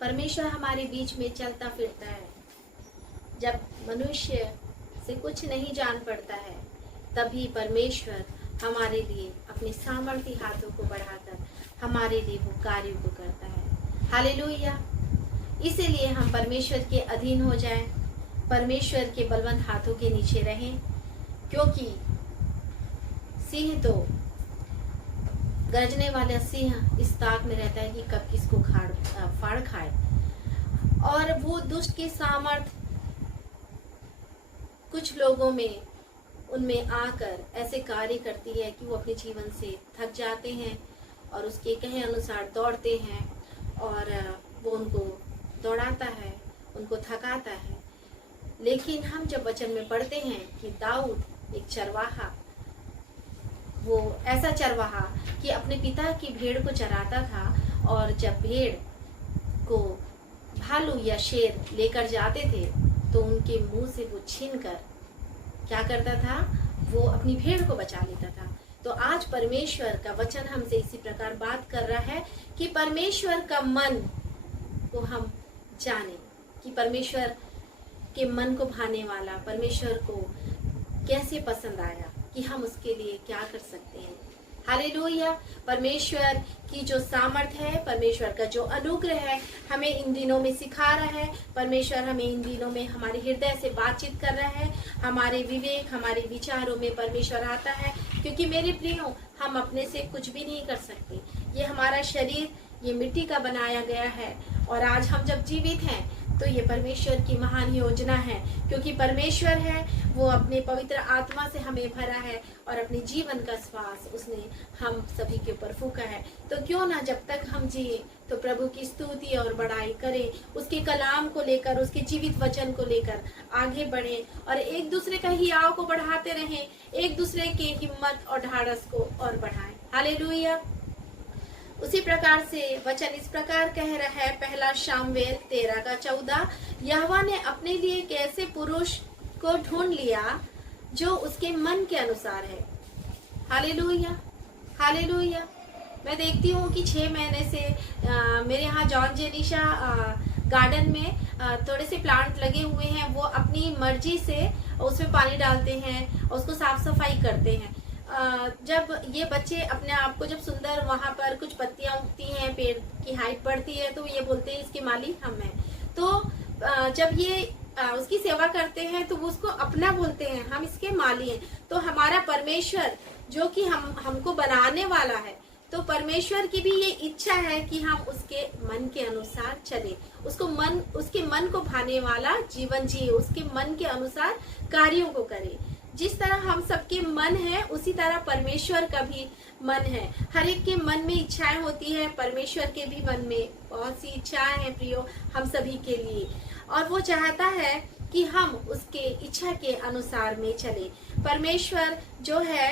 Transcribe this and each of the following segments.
परमेश्वर हमारे बीच में चलता फिरता है। जब मनुष्य से कुछ नहीं जान पड़ता है, तभी परमेश्वर हमारे लिए अपने सामर्थ्य हाथों को बढ़ाकर हमारे लिए वो कार्यों को करता है। हालेलुया। इसीलिए हम परमेश्वर के अधीन हो जाएं, परमेश्वर के बलवंत हाथों के नीचे रहें, क्योंकि सिंह तो गरजने वाला सिंह इस ताक में रहता है कि कब किसको फाड़ खाए। और वो दुष्ट की सामर्थ कुछ लोगों में उनमें आकर ऐसे कार्य करती है कि वो अपने जीवन से थक जाते हैं और उसके कहे अनुसार दौड़ते हैं, और वो उनको दौड़ाता है, उनको थकाता है। लेकिन हम जब वचन में पढ़ते हैं कि दाऊद एक चरवाहा, वो ऐसा चरवाहा कि अपने पिता की भेड़ को चराता था, और जब भेड़ को भालू या शेर लेकर जाते थे तो उनके मुंह से वो छीन कर क्या करता था, वो अपनी भेड़ को बचा लेता था। तो आज परमेश्वर का वचन हमसे इसी प्रकार बात कर रहा है कि परमेश्वर का मन को हम जाने, कि परमेश्वर के मन को भाने वाला परमेश्वर को कैसे पसंद आया, कि हम उसके लिए क्या कर सकते हैं। हालेलुया। परमेश्वर की जो सामर्थ है, परमेश्वर का जो अनुग्रह है, हमें इन दिनों में सिखा रहा है। परमेश्वर हमें इन दिनों में हमारे हृदय से बातचीत कर रहा है, हमारे विवेक, हमारे विचारों में परमेश्वर आता है। क्योंकि मेरे प्रियो, हम अपने से कुछ भी नहीं कर सकते। ये हमारा शरीर ये मिट्टी का बनाया गया है, और आज हम जब जीवित हैं तो ये परमेश्वर की महान योजना है। क्योंकि परमेश्वर है, वो अपने पवित्र आत्मा से हमें भरा है, और अपने जीवन का श्वास उसने हम सभी के ऊपर फूंका है। तो क्यों ना जब तक हम जिए तो प्रभु की स्तुति और बड़ाई करें, उसके कलाम को लेकर, उसके जीवित वचन को लेकर आगे बढ़ें, और एक दूसरे का हियाव को बढ़ाते रहें, एक दूसरे के हिम्मत और ढाढ़स को और बढ़ाएं। हालेलुया। उसी प्रकार से वचन इस प्रकार कह रहा है, पहला शामुएल 13:14, यहोवा ने अपने लिए एक ऐसे पुरुष को ढूंढ लिया जो उसके मन के अनुसार है। Hallelujah, hallelujah. मैं देखती हूँ कि 6 महीने से मेरे यहाँ जॉन जेनिशा गार्डन में थोड़े से प्लांट लगे हुए हैं। वो अपनी मर्जी से उसमें पानी डालते हैं, उसको साफ सफाई करते हैं। जब ये बच्चे अपने आप को जब सुंदर, वहां पर कुछ पत्तियां उगती हैं, पेड़ की हाइट बढ़ती है, तो ये बोलते हैं इसके मालिक हम हैं। तो जब ये उसकी सेवा करते हैं तो वो उसको अपना बोलते हैं, हम इसके माली हैं। तो हमारा परमेश्वर जो कि हमको बनाने वाला है, तो परमेश्वर की भी ये इच्छा है कि हम उसके मन के अनुसार चले, उसके मन को भाने वाला जीवन जिए, उसके मन के अनुसार कार्यों को करें। जिस तरह हम सबके मन है, उसी तरह परमेश्वर का भी मन है। हर एक के मन में इच्छाएं होती है, परमेश्वर के भी मन में बहुत सी इच्छाएं हैं प्रियो, हम सभी के लिए। और वो चाहता है कि हम उसके इच्छा के अनुसार में चले। परमेश्वर जो है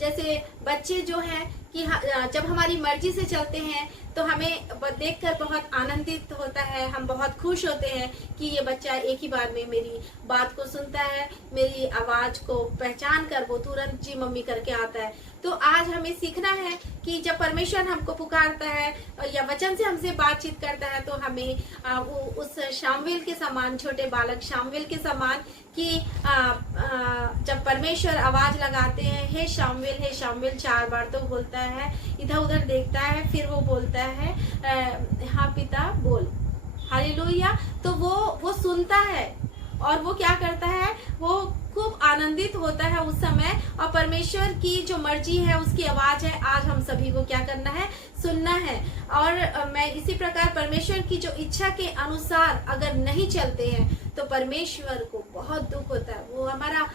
जैसे बच्चे जो हैं कि जब हमारी मर्जी से चलते हैं तो हमें देखकर बहुत आनंदित होता है, हम बहुत खुश होते हैं कि ये बच्चा एक ही बार में मेरी बात को सुनता है, मेरी आवाज को पहचान कर वो तुरंत जी मम्मी करके आता है। तो आज हमें सीखना है कि जब परमेश्वर हमको पुकारता है या वचन से हमसे बातचीत करता है, तो हमें वो उस शामुएल के समान, छोटे बालक शामुएल के समान, कि जब परमेश्वर आवाज लगाते हैं, हे शामुएल 4 बार तो बोलता है, इधर उधर देखता है, फिर वो बोलता है हाँ पिता बोल। हालेलुया। तो वो सुनता है, और वो क्या करता है, वो खूब आनंदित होता है उस समय। और परमेश्वर की जो मर्जी है, उसकी आवाज है, आज हम सभी को क्या करना है, सुनना है। और मैं इसी प्रकार परमेश्वर की जो इच्छा के अनुसार अगर नहीं चलते हैं तो परमेश्वर को बहुत दुख होता है। वो हमारा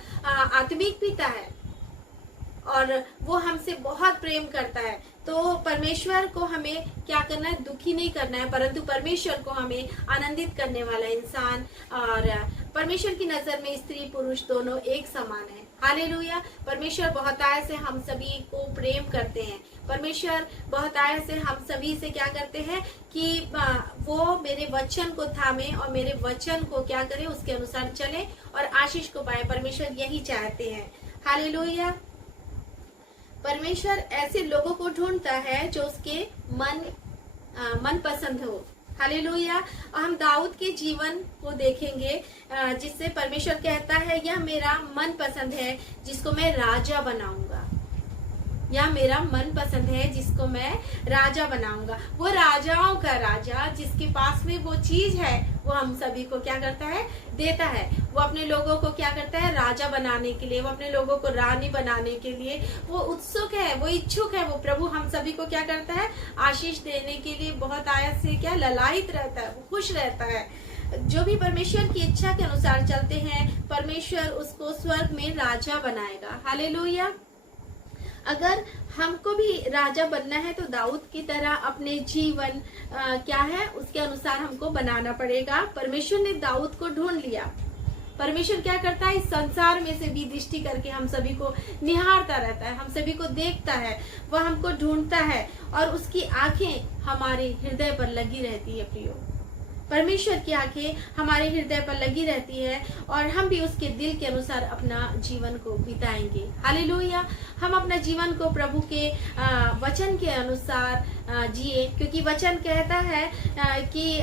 आत्मिक पिता है और वो हमसे बहुत प्रेम करता है। तो परमेश्वर को हमें क्या करना है, दुखी नहीं करना है, परंतु परमेश्वर को हमें आनंदित करने वाला इंसान। और परमेश्वर की नजर में स्त्री पुरुष दोनों एक समान है। हालेलुया। परमेश्वर बहुतायत से हम सभी को प्रेम करते हैं। परमेश्वर बहुतायत से हम सभी से क्या करते हैं कि वो मेरे वचन को थामे और मेरे वचन को क्या करे, उसके अनुसार चले और आशीष को पाए। परमेश्वर यही चाहते हैं। हालेलुया। परमेश्वर ऐसे लोगों को ढूंढता है जो उसके मन मनपसंद हो। हालेलुया। और हम दाऊद के जीवन को देखेंगे जिससे परमेश्वर कहता है यह मेरा मनपसंद है जिसको मैं राजा बनाऊंगा। यह मेरा मनपसंद है जिसको मैं राजा बनाऊंगा। वो राजाओं का राजा जिसके पास में वो चीज है वो हम सभी को क्या करता है, देता है। वो अपने लोगों को क्या करता है, राजा बनाने के लिए, वो अपने लोगों को रानी बनाने के लिए वो उत्सुक है, वो इच्छुक है। वो प्रभु हम सभी को क्या करता है, आशीष देने के लिए बहुत आयत से क्या ललायित रहता है, वो खुश रहता है। जो भी परमेश्वर की इच्छा के अनुसार चलते हैं परमेश्वर उसको स्वर्ग में राजा बनाएगा। हालेलुया। अगर हमको भी राजा बनना है तो दाऊद की तरह अपने जीवन क्या है उसके अनुसार हमको बनाना पड़ेगा। परमेश्वर ने दाऊद को ढूंढ लिया। परमेश्वर क्या करता है, इस संसार में से भी दृष्टि करके हम सभी को निहारता रहता है, हम सभी को देखता है, वह हमको ढूंढता है और उसकी आंखें हमारे हृदय पर लगी रहती है। प्रियो, परमेश्वर की आंखें हमारे हृदय पर लगी रहती है और हम भी उसके दिल के अनुसार अपना जीवन को बिताएंगे। हालेलुया। हम अपना जीवन को प्रभु के वचन के अनुसार जिए, क्योंकि वचन कहता है कि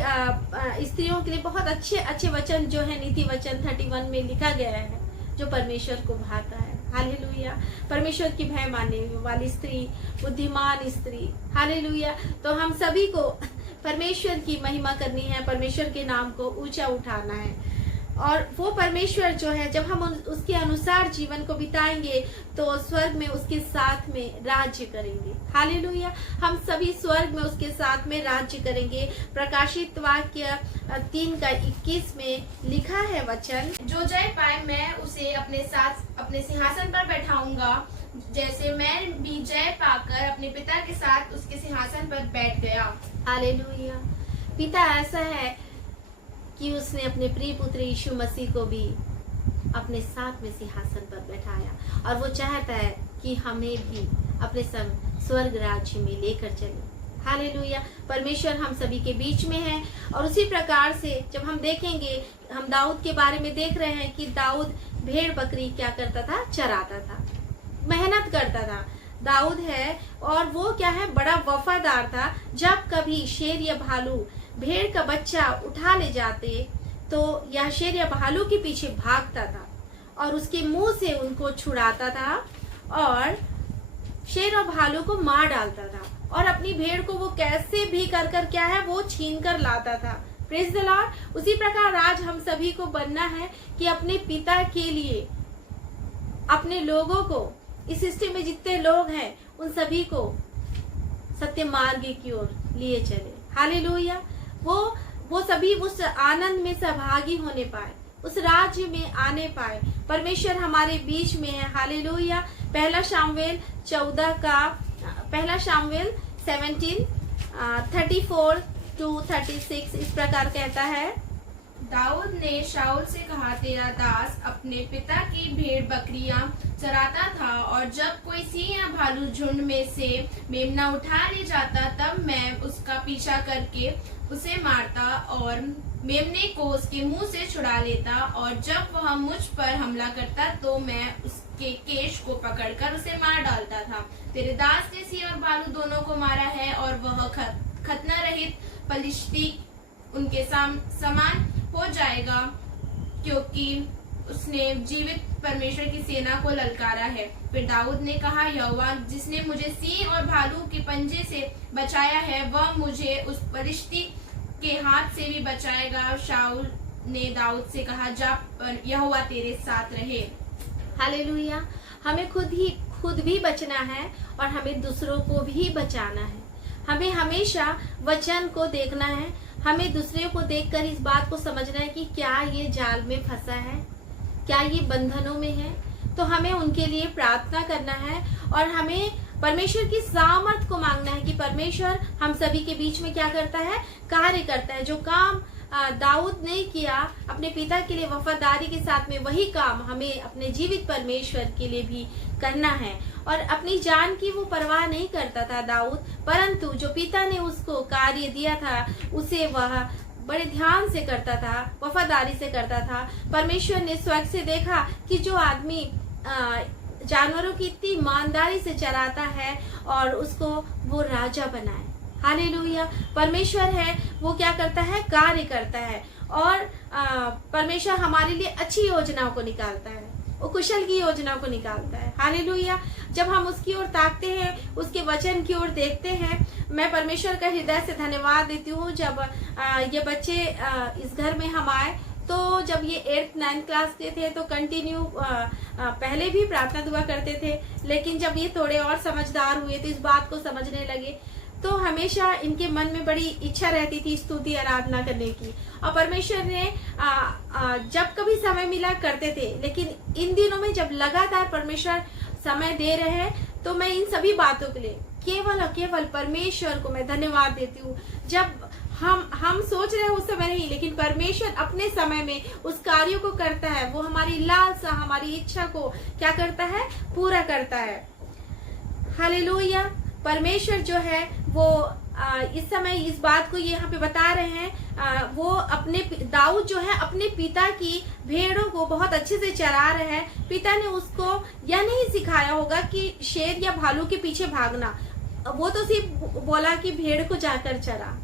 स्त्रियों के लिए बहुत अच्छे अच्छे वचन जो है नीति वचन 31 में लिखा गया है जो परमेश्वर को भाता है। हालेलुया। परमेश्वर की भय मानने वाली स्त्री, बुद्धिमान स्त्री। हालेलुया। तो हम सभी को परमेश्वर की महिमा करनी है, परमेश्वर के नाम को ऊंचा उठाना है और वो परमेश्वर जो है जब हम उसके अनुसार जीवन को बिताएंगे तो स्वर्ग में उसके साथ में राज्य करेंगे। हालेलुया। हम सभी स्वर्ग में उसके साथ में राज्य करेंगे। प्रकाशित वाक्य 3:21 में लिखा है वचन, जो जय पाए मैं उसे अपने साथ अपने सिंहासन पर बैठाऊंगा, जैसे मैं भी जय पाकर अपने पिता के साथ उसके सिंहासन पर बैठ गया। हालेलुया। पिता ऐसा है कि उसने अपने प्रिय पुत्र यीशु मसीह को भी अपने साथ में सिंहासन पर बैठाया और वो चाहता है कि हमें भी अपने संग स्वर्ग राज्य में लेकर चले। हालेलुया। परमेश्वर हम सभी के बीच में है और उसी प्रकार से जब हम देखेंगे, हम दाऊद के बारे में देख रहे हैं कि दाऊद भेड़ बकरी क्या करता था, चराता था, मेहनत करता था। दाऊद है और वो क्या है, बड़ा वफादार था। जब कभी शेर या भालू भेड़ का बच्चा उठा ले जाते तो यह शेर या भालू के पीछे भागता था और उसके मुंह से उनको छुड़ाता था और शेर और भालू को मार डालता था और अपनी भेड़ को वो कैसे भी कर क्या है वो छीन कर लाता था। Praise the Lord. उसी प्रकार आज हम सभी को बनना है कि अपने पिता के लिए अपने लोगों को, इस सृष्टि में जितने लोग हैं उन सभी को सत्य मार्ग की ओर लिए चले। हालेलुया। वो सभी उस आनंद में सहभागी होने पाए, उस राज्य में आने पाए। परमेश्वर हमारे बीच में है। हालेलुया। पहला शामुएल 17 34-36 इस प्रकार कहता है, दाऊद ने शाऊल से कहा, तेरा दास अपने पिता की भेड़ बकरियां चराता था और जब कोई सिंह या भालू झुंड में से मेमना उठा ले जाता तब मैं उसका पीछा करके उसे मारता और मेमने को उसके मुंह से छुड़ा लेता और जब वह मुझ पर हमला करता तो मैं उसके केश को पकड़कर उसे मार डालता था। तेरे दास ने सिंह और भालू दोनों को मारा है और वह खतना रहित पलिश्ती उनके समान हो जाएगा, क्योंकि उसने जीवित परमेश्वर की सेना को ललकारा है। फिर दाऊद ने कहा, यहोवा जिसने मुझे सिंह और भालू के पंजे से बचाया है वह मुझे उस फलिश्ती के हाथ से भी बचाएगा। शाऊल ने दाऊद से कहा, जा यहोवा तेरे साथ रहे। हालेलुया। हमें खुद भी बचना है और हमें दूसरों को भी बचाना है। हमें हमेशा वचन को देखना है। हमें दूसरे को देखकर इस बात को समझना है कि क्या ये जाल में फंसा है, क्या ये बंधनों में है, तो हमें उनके लिए प्रार्थना करना है और हमें परमेश्वर की सामर्थ को मांगना है कि परमेश्वर हम सभी के बीच में क्या करता है, कार्य करता है। जो काम दाऊद ने किया अपने पिता के लिए वफादारी के साथ में, वही काम हमें अपने जीवित परमेश्वर के लिए भी करना है। और अपनी जान की वो परवाह नहीं करता था दाऊद, परंतु जो पिता ने उसको कार्य दिया था उसे वह बड़े ध्यान से करता था, वफादारी से करता था। परमेश्वर ने स्वर्ग से देखा कि जो आदमी जानवरों की इतनी ईमानदारी से चराता है और उसको वो राजा बनाए। हालेलुया। परमेश्वर है वो क्या करता है, कार्य करता है, और परमेश्वर हमारे लिए अच्छी योजनाओं को निकालता है, वो कुशल की योजना को निकालता है। हालेलुया। जब हम उसकी ओर ताकते हैं, उसके वचन की ओर देखते हैं, मैं परमेश्वर का हृदय से धन्यवाद देती हूँ। जब ये बच्चे इस घर में हम आए, तो जब ये 8th 9th क्लास के थे तो कंटिन्यू पहले भी प्रार्थना दुआ करते थे, लेकिन जब ये थोड़े और समझदार हुए तो इस बात को समझने लगे, तो हमेशा इनके मन में बड़ी इच्छा रहती थी स्तुति आराधना करने की, और परमेश्वर ने जब कभी समय मिला करते थे। लेकिन इन दिनों में जब लगातार परमेश्वर समय दे रहे हैं, तो मैं इन सभी बातों के लिए केवल और केवल परमेश्वर को मैं धन्यवाद देती हूँ। जब हम सोच रहे हैं उस समय नहीं, लेकिन परमेश्वर अपने समय में उस कार्य को करता है। वो हमारी लालसा, हमारी इच्छा को क्या करता है, पूरा करता है। हालेलुया। परमेश्वर जो है वो इस समय इस बात को ये यहाँ पे बता रहे हैं, वो अपने दाऊद जो है अपने पिता की भेड़ों को बहुत अच्छे से चरा रहे हैं। पिता ने उसको यह नहीं सिखाया होगा कि शेर या भालू के पीछे भागना, वो तो सिर्फ बोला कि भेड़ को जाकर चरा।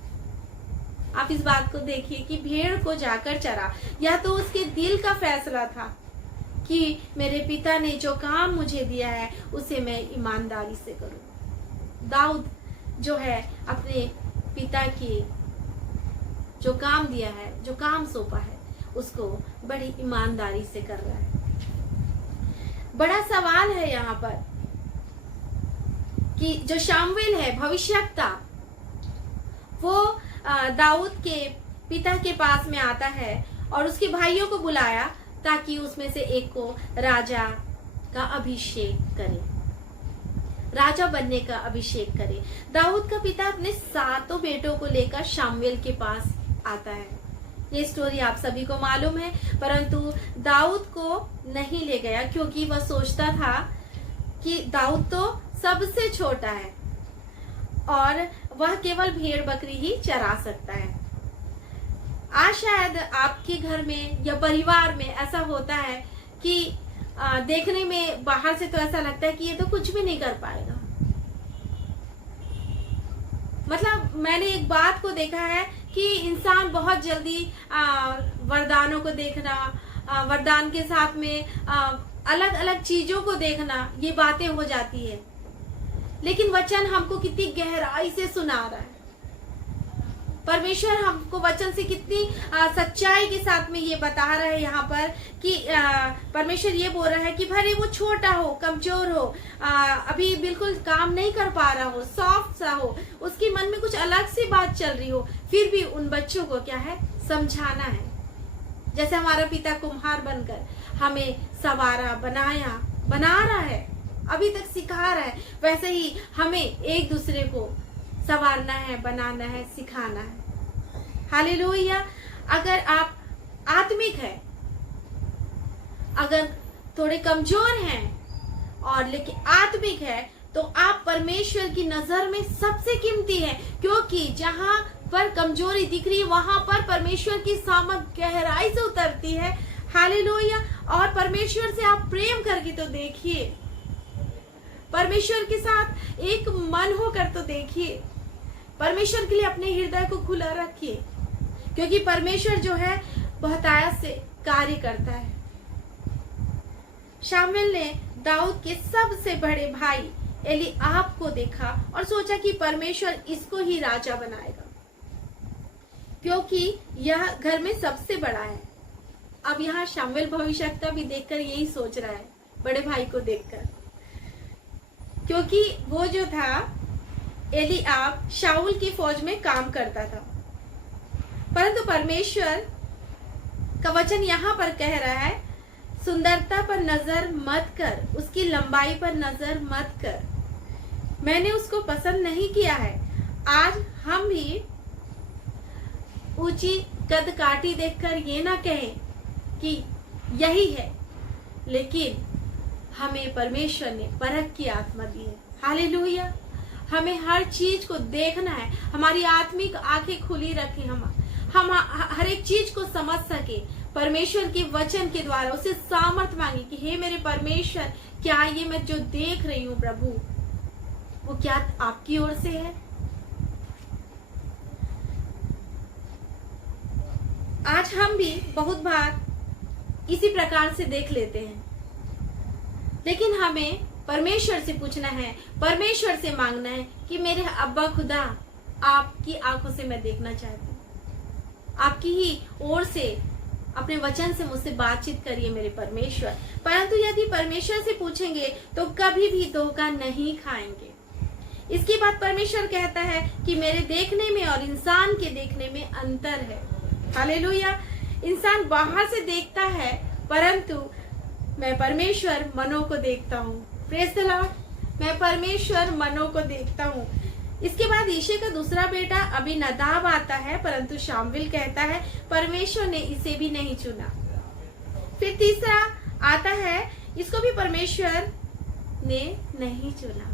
आप इस बात को देखिए कि भेड़ को जाकर चरा, यह तो उसके दिल का फैसला था कि मेरे पिता ने जो काम मुझे दिया है उसे मैं ईमानदारी से करूं। दाऊद जो है अपने पिता की जो काम दिया है, जो काम सौंपा है, उसको बड़ी ईमानदारी से कर रहा है। बड़ा सवाल है यहाँ पर कि जो शामुएल है भविष्यवक्ता, वो दाऊद के पिता के पास में आता है और उसके भाइयों को बुलाया ताकि उसमें से एक को राजा का अभिषेक करे, राजा बनने का अभिषेक करे। दाऊद का पिता अपने 7 बेटों को लेकर शामुएल के पास आता है। ये स्टोरी आप सभी को मालूम है, परंतु दाऊद को नहीं ले गया क्योंकि वह सोचता था कि दाऊद तो सबसे छोटा है और वह केवल भेड़ बकरी ही चरा सकता है। आज शायद आपके घर में या परिवार में ऐसा होता है कि देखने में बाहर से तो ऐसा लगता है कि ये तो कुछ भी नहीं कर पाएगा। मतलब मैंने एक बात को देखा है कि इंसान बहुत जल्दी वरदानों को देखना, वरदान के साथ में अलग अलग चीजों को देखना, ये बातें हो जाती है। लेकिन वचन हमको कितनी गहराई से सुना रहा है। परमेश्वर हमको वचन से कितनी सच्चाई के साथ में ये बता रहा है यहाँ पर कि परमेश्वर ये बोल रहा है कि भले वो छोटा हो, कमजोर हो, अभी बिल्कुल काम नहीं कर पा रहा हो, सॉफ्ट सा हो, उसके मन में कुछ अलग सी बात चल रही हो, फिर भी उन बच्चों को क्या है, समझाना है। जैसे हमारा पिता कुम्हार बनकर हमें सवारा, बनाया, बना रहा है, अभी तक सिखा रहा है, वैसे ही हमें एक दूसरे को संवारना है, बनाना है, सिखाना है। हालेलुया। अगर आप आत्मिक है, अगर थोड़े कमजोर हैं और लेकिन आत्मिक है, तो आप परमेश्वर की नजर में सबसे कीमती है, क्योंकि जहां पर कमजोरी दिख रही है वहां पर परमेश्वर की सामत गहराई से उतरती है। हालेलुया। और परमेश्वर से आप प्रेम करके तो देखिए, परमेश्वर के साथ एक मन होकर तो देखिए, परमेश्वर के लिए अपने हृदय को खुला रखिए, क्योंकि परमेश्वर जो है बहुत आयास से कार्य करता है। शामुएल ने दाऊद के सबसे बड़े भाई एलीआब को देखा और सोचा कि परमेश्वर इसको ही राजा बनाएगा, क्योंकि यह घर में सबसे बड़ा है। अब यहाँ शामुएल भविष्यवक्ता भी देखकर यही सोच रहा है, बड़े भाई को देखकर, क्योंकि वो जो था एलीआब शाऊल की फौज में काम करता था। परंतु परमेश्वर का वचन यहाँ पर कह रहा है, सुंदरता पर नजर मत कर, उसकी लंबाई पर नजर मत कर, मैंने उसको पसंद नहीं किया है। आज हम भी ऊंची कद काठी देखकर ये ना कहें कि यही है, लेकिन हमें परमेश्वर ने परख की आत्मा दी है। हालेलुया। हमें हर चीज को देखना है, हमारी आत्मिक आंखें खुली रखें, हम हर एक चीज को समझ सके, परमेश्वर के वचन के द्वारा उसे सामर्थ मांगे कि हे मेरे परमेश्वर, क्या ये मैं जो देख रही हूँ प्रभु, वो क्या आपकी ओर से है। आज हम भी बहुत बार इसी प्रकार से देख लेते हैं, लेकिन हमें परमेश्वर से पूछना है, परमेश्वर से मांगना है कि मेरे अब्बा खुदा, आपकी आंखों से मैं देखना चाहती हूँ, आपकी ही ओर से अपने वचन से मुझसे बातचीत करिए मेरे परमेश्वर। परंतु यदि परमेश्वर से पूछेंगे तो कभी भी धोखा नहीं खाएंगे। इसके बाद परमेश्वर कहता है कि मेरे देखने में और इंसान के देखने में अंतर है। हालेलुया। इंसान बाहर से देखता है, परंतु मैं परमेश्वर मनों को देखता हूँ। Praise the Lord. मैं परमेश्वर मनों को देखता हूँ। इसके बाद यिशै का दूसरा बेटा अबीनादाब आता है, परंतु शामूएल कहता है परमेश्वर ने इसे भी नहीं चुना। फिर तीसरा आता है, इसको भी परमेश्वर ने नहीं चुना।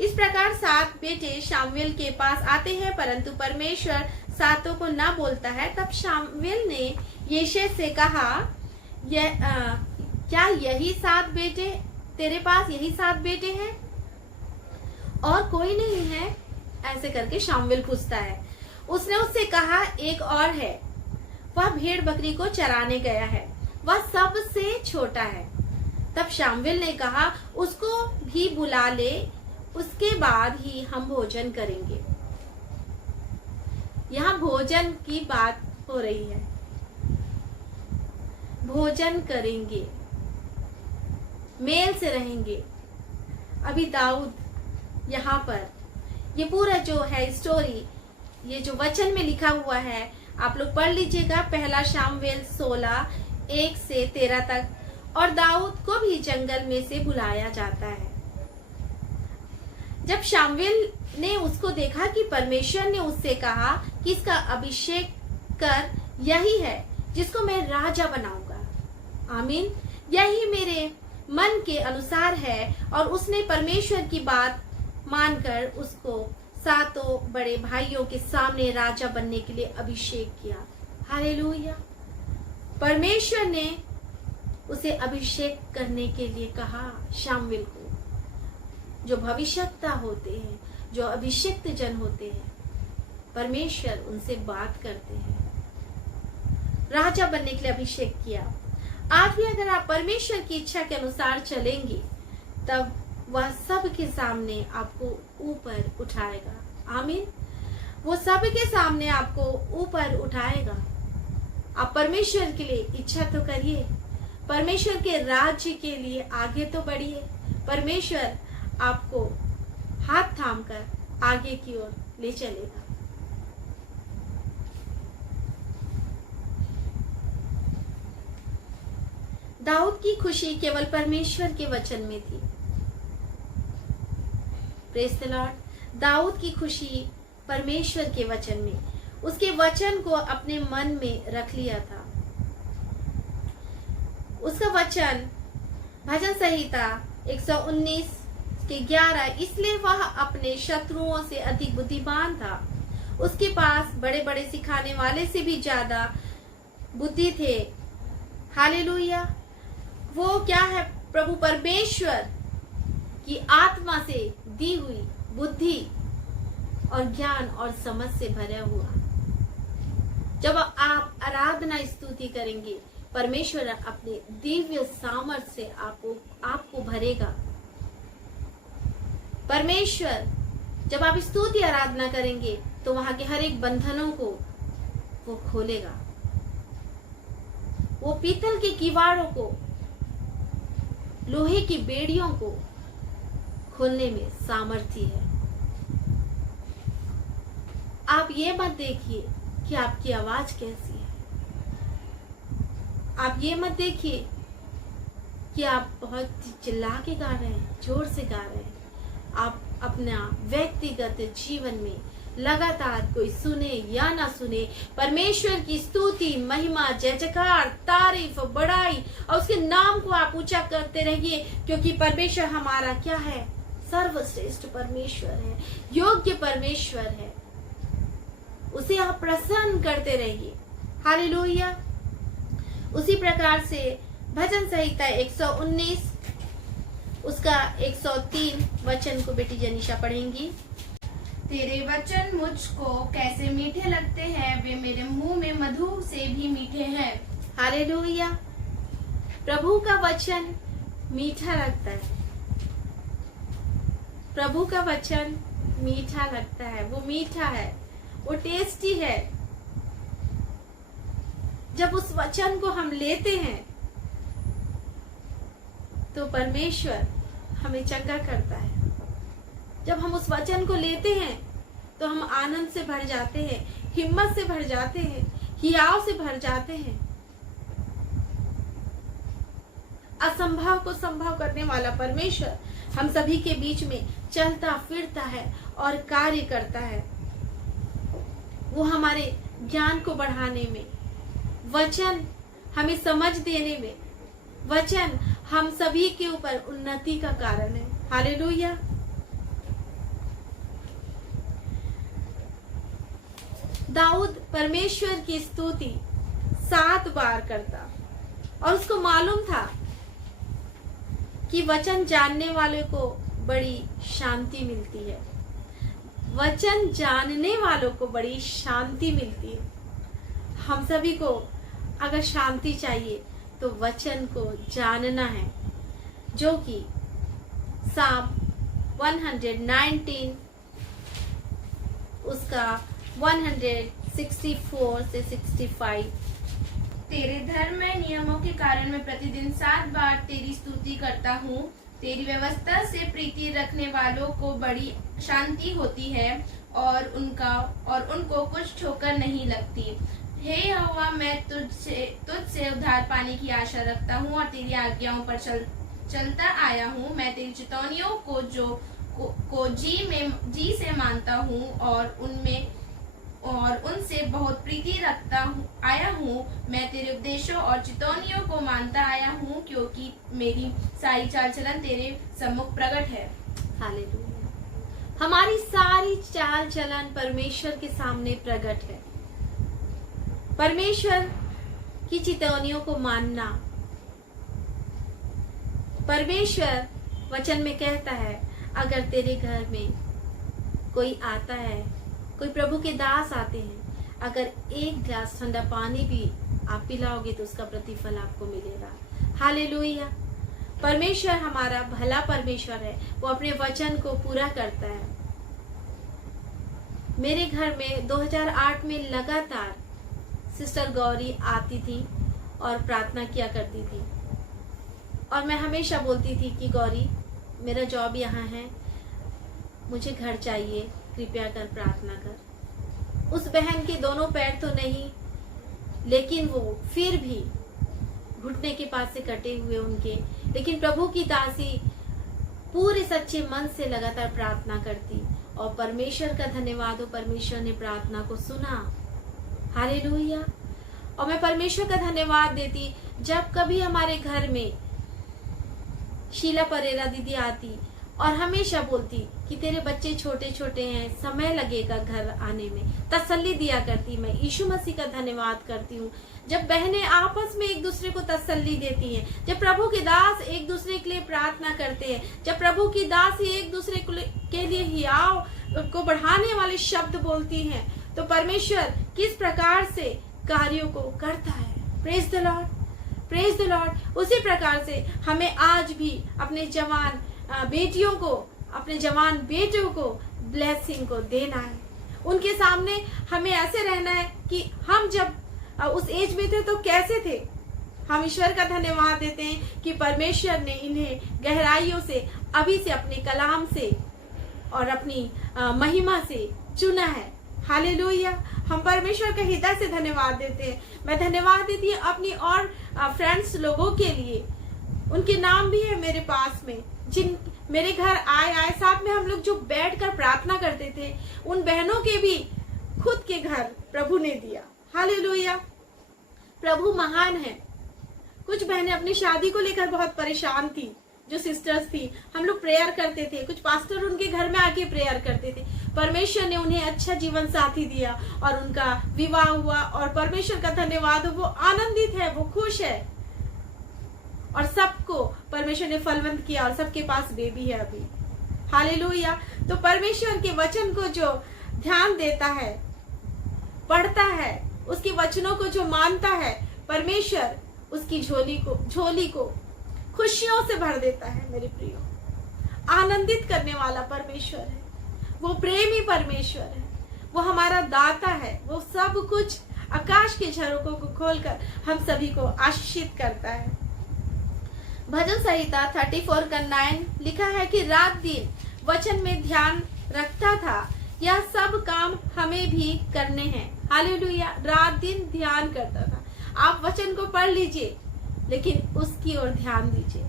इस प्रकार 7 बेटे शामूएल के पास आते हैं, परंतु परमेश्वर सातों को ना बोलता है। तब शामूएल ने यिशै से कहा, क्या यही 7 बेटे तेरे पास, यही 7 बेटे हैं और कोई नहीं है? ऐसे करके शामूएल पूछता है। उसने उससे कहा, एक और है, वह भेड़ बकरी को चराने गया है, वह सबसे छोटा है। तब शामूएल ने कहा, उसको भी बुला ले, उसके बाद ही हम भोजन करेंगे। यहाँ भोजन की बात हो रही है, भोजन करेंगे, मेल से रहेंगे। अभी दाऊद यहाँ पर ये पूरा जो है स्टोरी, ये जो वचन में लिखा हुआ है, आप लोग पढ़ लीजिएगा। 1 शामूएल 16:1-13 तक। और दाऊद को भी जंगल में से बुलाया जाता है। जब शामूएल ने उसको देखा कि परमेश्वर ने उससे कहा कि इसका अभिषेक कर, यही है जिसको मैं राजा बनाऊंगा, आमीन, यही मेरे मन के अनुसार है, और उसने परमेश्वर की बात मानकर उसको 7 बड़े भाइयों के सामने राजा बनने के लिए अभिषेक किया। हालेलुया। परमेश्वर ने उसे अभिषेक करने के लिए कहा शामूएल को। जो भविष्यवक्ता होते हैं, जो अभिषिक्त जन होते हैं, परमेश्वर उनसे बात करते हैं। राजा बनने के लिए अभिषेक किया। आज भी अगर आप परमेश्वर की इच्छा के अनुसार चलेंगे, तब वह सबके सामने आपको ऊपर उठाएगा। आमीन। वो सबके सामने आपको ऊपर उठाएगा। आप परमेश्वर के लिए इच्छा तो करिए, परमेश्वर के राज्य के लिए आगे तो बढ़िए। परमेश्वर आपको हाथ थामकर आगे की ओर ले चलेगा। दाऊद की खुशी केवल परमेश्वर के वचन में थी। Praise the Lord. दाऊद की खुशी परमेश्वर के वचन में, उसके वचन को अपने मन में रख लिया था। उसका वचन भजन संहिता 119:11, इसलिए वह अपने शत्रुओं से अधिक बुद्धिमान था। उसके पास बड़े बड़े सिखाने वाले से भी ज्यादा बुद्धि थे। हालेलुया। वो क्या है? प्रभु परमेश्वर की आत्मा से दी हुई बुद्धि और ज्ञान और समझ से भरा हुआ। जब आप आराधना स्तुति करेंगे, परमेश्वर अपने दिव्य सामर्थ्य से आपको भरेगा। परमेश्वर जब आप स्तुति आराधना करेंगे तो वहां के हर एक बंधनों को वो खोलेगा। वो पीतल के किवाड़ों को, लोहे की बेड़ियों को खोलने में सामर्थ्य है। आप ये मत देखिए कि आपकी आवाज कैसी है। आप ये मत देखिए कि आप बहुत चिल्ला के गा रहे हैं, जोर से गा रहे हैं। आप अपना व्यक्तिगत जीवन में लगातार कोई सुने या ना सुने, परमेश्वर की स्तुति, महिमा, जय जयकार, तारीफ, बड़ाई और उसके नाम को आप ऊंचा करते रहिए, क्योंकि परमेश्वर हमारा क्या है? सर्वश्रेष्ठ परमेश्वर है, योग्य परमेश्वर है। उसे आप प्रसन्न करते रहिए। हालेलुया। उसी प्रकार से भजन संहिता 119 उसका 103 वचन को बेटी जनीशा पढ़ेंगी। तेरे वचन मुझको कैसे मीठे लगते हैं, वे मेरे मुंह में मधु से भी मीठे हैं। हालेलुया। प्रभु का वचन मीठा लगता है। प्रभु का वचन मीठा लगता है, वो मीठा है, वो टेस्टी है। जब उस वचन को हम लेते हैं तो परमेश्वर हमें चंगा करता है। जब हम उस वचन को लेते हैं तो हम आनंद से भर जाते हैं, हिम्मत से भर जाते हैं, हियाव से भर जाते हैं। असंभव को संभव करने वाला परमेश्वर हम सभी के बीच में चलता फिरता है और कार्य करता है। वो हमारे ज्ञान को बढ़ाने में, वचन हमें समझ देने में, वचन हम सभी के ऊपर उन्नति का कारण है। हालेलुया। दाऊद परमेश्वर की स्तुति 7 बार करता और उसको मालूम था कि वचन जानने वाले को बड़ी शांति मिलती है। वचन जानने वालों को बड़ी शांति मिलती है। हम सभी को अगर शांति चाहिए तो वचन को जानना है, जो कि साम 119 उसका 164 से 65। तेरे धर्ममय नियमों के कारण मैं प्रतिदिन 7 बार तेरी स्तुति करता हूँ। तेरी व्यवस्था से प्रीति रखने वालों को बड़ी शांति होती है और उनको कुछ ठोकर नहीं लगती। हे यहोवा, मैं तुझसे उद्धार पाने की आशा रखता हूँ और तेरी आज्ञाओं पर चलता आया हूँ। मैं तेरी चितौनियों को जी से मानता हूँ और उनसे बहुत प्रीति रखता आया हूँ। मैं तेरे उपदेशों और चितौनियों को मानता आया हूँ, क्योंकि मेरी सारी चाल चलन तेरे सम्मुख प्रकट है। हालेलुया। हमारी सारी चाल चलन परमेश्वर के सामने प्रकट है। परमेश्वर की चितौनियों को मानना। परमेश्वर वचन में कहता है, अगर तेरे घर में कोई आता है, कोई प्रभु के दास आते हैं, अगर एक गिलास ठंडा पानी भी आप पिलाओगे तो उसका प्रतिफल आपको मिलेगा। हालेलुया। परमेश्वर हमारा भला परमेश्वर है, वो अपने वचन को पूरा करता है। मेरे घर में 2008 में लगातार सिस्टर गौरी आती थी और प्रार्थना किया करती थी, और मैं हमेशा बोलती थी कि गौरी, मेरा जॉब यहाँ है, मुझे घर चाहिए, कृपया कर प्रार्थना कर। उस बहन के दोनों पैर तो नहीं, लेकिन वो फिर भी घुटने के पास से कटे हुए उनके, लेकिन प्रभु की दासी पूरे सच्चे मन से लगातार प्रार्थना करती, और परमेश्वर का धन्यवाद हो, परमेश्वर ने प्रार्थना को सुना। हालेलुया। और मैं परमेश्वर का धन्यवाद देती जब कभी हमारे घर में शीला परेरा दीदी आती और हमेशा बोलती कि तेरे बच्चे छोटे छोटे हैं, समय लगेगा घर आने में, तसल्ली दिया करती। मैं यीशु मसीह का धन्यवाद करती हूँ जब बहनें आपस में एक दूसरे को तसल्ली देती हैं, जब प्रभु के दास एक दूसरे के लिए प्रार्थना करते हैं, जब प्रभु की दास एक दूसरे के लिए हियाव को बढ़ाने वाले शब्द बोलती हैं, तो परमेश्वर किस प्रकार से कार्यों को करता है। Praise the Lord, praise the Lord. उसी प्रकार से हमें आज भी अपने जवान बेटियों को, अपने जवान बेटों को ब्लेसिंग को देना है। उनके सामने हमें ऐसे रहना है कि हम जब उस एज में थे तो कैसे थे। हम ईश्वर का धन्यवाद देते हैं कि परमेश्वर ने इन्हें गहराइयों से, अभी से अपने कलाम से और अपनी महिमा से चुना है। हालेलुया। हम परमेश्वर का हृदय से धन्यवाद देते हैं। मैं धन्यवाद देती हूँ अपनी और फ्रेंड्स लोगों के लिए, उनके नाम भी है मेरे पास में, जिन मेरे घर आए साथ में हम लोग जो बैठकर प्रार्थना करते थे, उन बहनों के भी खुद के घर प्रभु ने दिया। हालेलुया। प्रभु महान है। कुछ बहनें अपनी शादी को लेकर बहुत परेशान थी, जो सिस्टर्स थी, हम लोग प्रेयर करते थे, कुछ पास्टर उनके घर में आके प्रेयर करते थे। परमेश्वर ने उन्हें अच्छा जीवन साथी दिया और उनका विवाह हुआ, और परमेश्वर का धन्यवाद हो, वो आनंदित है, वो खुश है, और सबको परमेश्वर ने फलवंत किया और सबके पास बेबी है अभी। हालेलुया। तो परमेश्वर के वचन को जो ध्यान देता है, पढ़ता है, उसके वचनों को जो मानता है, परमेश्वर उसकी झोली को खुशियों से भर देता है। मेरे प्रियो, आनंदित करने वाला परमेश्वर है, वो प्रेमी परमेश्वर है, वो हमारा दाता है, वो सब कुछ आकाश के झरोकों को खोलकर हम सभी को आशीषित करता है। भजन संहिता 34 का 9 लिखा है कि रात दिन वचन में ध्यान रखता था, यह सब काम हमें भी करने हैं। हालेलुया, रात दिन ध्यान करता था। आप वचन को पढ़ लीजिए, लेकिन उसकी ओर ध्यान दीजिए।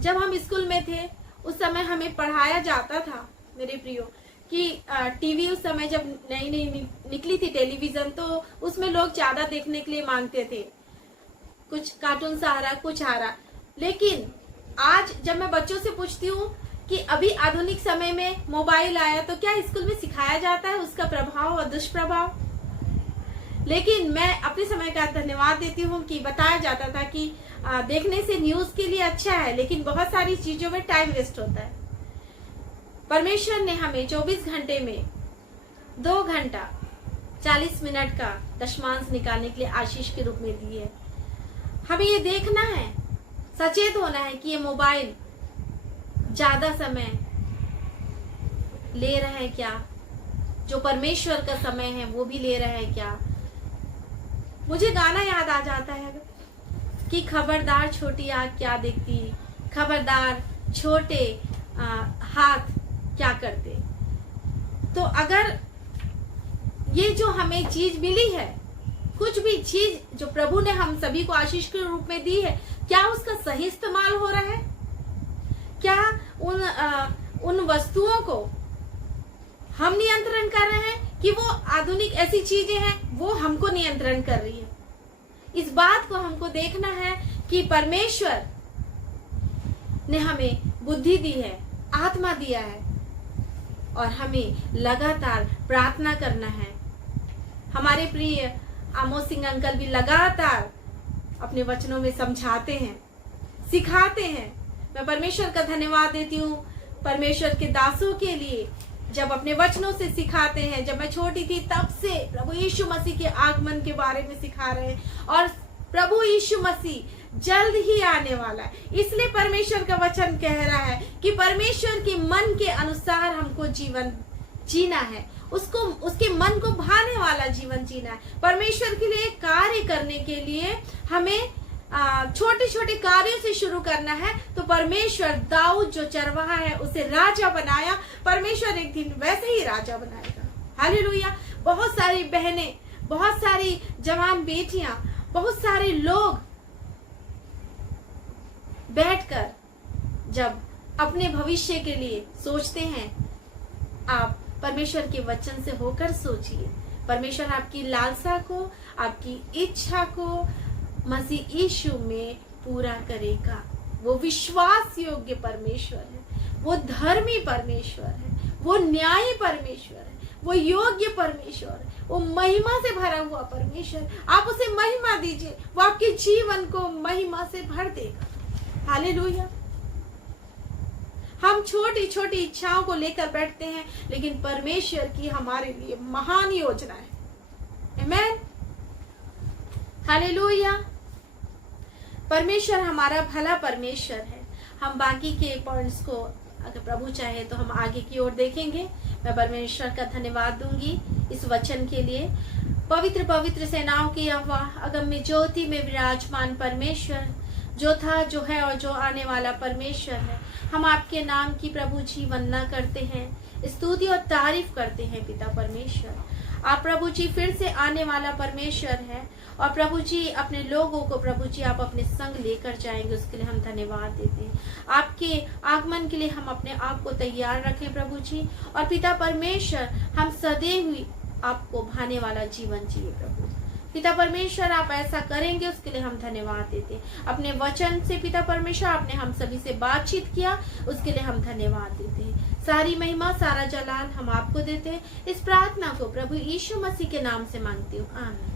जब हम स्कूल में थे उस समय हमें पढ़ाया जाता था मेरे प्रियो कि टीवी उस समय जब नई नई निकली थी टेलीविजन, तो उसमें लोग ज्यादा देखने के लिए मांगते थे, कुछ कार्टून आ रहा, कुछ आ रहा। लेकिन आज जब मैं बच्चों से पूछती हूँ कि अभी आधुनिक समय में मोबाइल आया, तो क्या स्कूल में सिखाया जाता है उसका प्रभाव और दुष्प्रभाव? लेकिन मैं अपने समय का धन्यवाद देती हूँ कि बताया जाता था कि देखने से न्यूज के लिए अच्छा है, लेकिन बहुत सारी चीजों में टाइम वेस्ट होता है। परमेश्वर ने हमें 24 घंटे में 2 घंटा 40 मिनट का दशमांश निकालने के लिए आशीष के रूप में दी है। हमें ये देखना है, सचेत होना है कि ये मोबाइल ज्यादा समय ले रहा है क्या, जो परमेश्वर का समय है वो भी ले रहा है क्या। मुझे गाना याद आ जाता है कि खबरदार छोटी आग क्या देखती, खबरदार छोटे हाथ क्या करते। तो अगर ये जो हमें चीज मिली है, कुछ भी चीज जो प्रभु ने हम सभी को आशीष के रूप में दी है, क्या उसका सही इस्तेमाल हो रहा है? क्या उन वस्तुओं को हम नियंत्रण कर रहे हैं कि वो आधुनिक ऐसी चीजें हैं वो हमको नियंत्रण कर रही है? इस बात को हमको देखना है कि परमेश्वर ने हमें बुद्धि दी है, आत्मा दिया है, और हमें लगातार प्रार्थना करना है। हमारे प्रिय आमोस सिंह अंकल भी लगातार अपने वचनों में समझाते हैं, सिखाते हैं। मैं परमेश्वर का धन्यवाद देती हूँ परमेश्वर के दासों के लिए, जब अपने वचनों से सिखाते हैं। जब मैं छोटी थी तब से प्रभु यीशु मसीह के आगमन के बारे में सिखा रहे हैं, और प्रभु यीशु मसीह जल्द ही आने वाला है। इसलिए परमेश्वर का वचन कह रहा है कि परमेश्वर के मन के अनुसार हमको जीवन जीना है, उसके मन को भाने वाला जीवन जीना है। परमेश्वर के लिए कार्य करने के लिए हमें छोटे छोटे कार्यों से शुरू करना है। तो परमेश्वर दाऊद जो चरवाहा है उसे राजा बनाया, परमेश्वर एक दिन वैसे ही राजा बनाएगा। हालेलुया। बहुत सारी बहनें, बहुत सारी जवान बेटियां, बहुत सारे लोग बैठकर जब अपने भविष्य के लिए सोचते हैं, आप परमेश्वर के वचन से होकर सोचिए। परमेश्वर आपकी लालसा को, आपकी इच्छा को मसीह यीशु में पूरा करेगा। वो विश्वास योग्य परमेश्वर है, वो धर्मी परमेश्वर है, वो न्यायी परमेश्वर है, वो योग्य परमेश्वर है, वो महिमा से भरा हुआ परमेश्वर। आप उसे महिमा दीजिए, वो आपके जीवन को महिमा से भर देगा। हालेलुया। हम छोटी छोटी इच्छाओं को लेकर बैठते हैं, लेकिन परमेश्वर की हमारे लिए महान योजना है। आमीन। हालेलुया। परमेश्वर हमारा भला परमेश्वर है। हम बाकी के पॉइंट्स को अगर प्रभु चाहे तो हम आगे की ओर देखेंगे। मैं परमेश्वर का धन्यवाद दूंगी इस वचन के लिए। पवित्र पवित्र सेनाओं की यहोवा, अगम्य ज्योति में विराजमान परमेश्वर, जो था, जो है और जो आने वाला परमेश्वर है, हम आपके नाम की प्रभु जी वंदना करते हैं, स्तुति और तारीफ करते हैं पिता परमेश्वर। आप प्रभु जी फिर से आने वाला परमेश्वर है, और प्रभु जी अपने लोगों को प्रभु जी आप अपने संग लेकर जाएंगे, उसके लिए हम धन्यवाद देते हैं। आपके आगमन के लिए हम अपने आप को तैयार रखें प्रभु जी, और पिता परमेश्वर हम सदैव ही आपको भाने वाला जीवन जिए प्रभु। पिता परमेश्वर आप ऐसा करेंगे, उसके लिए हम धन्यवाद देते हैं। अपने वचन से पिता परमेश्वर आपने हम सभी से बातचीत किया, उसके लिए हम धन्यवाद देते हैं। सारी महिमा, सारा जलाल हम आपको देते हैं। इस प्रार्थना को प्रभु यीशु मसीह के नाम से मांगती हूँ, आमीन।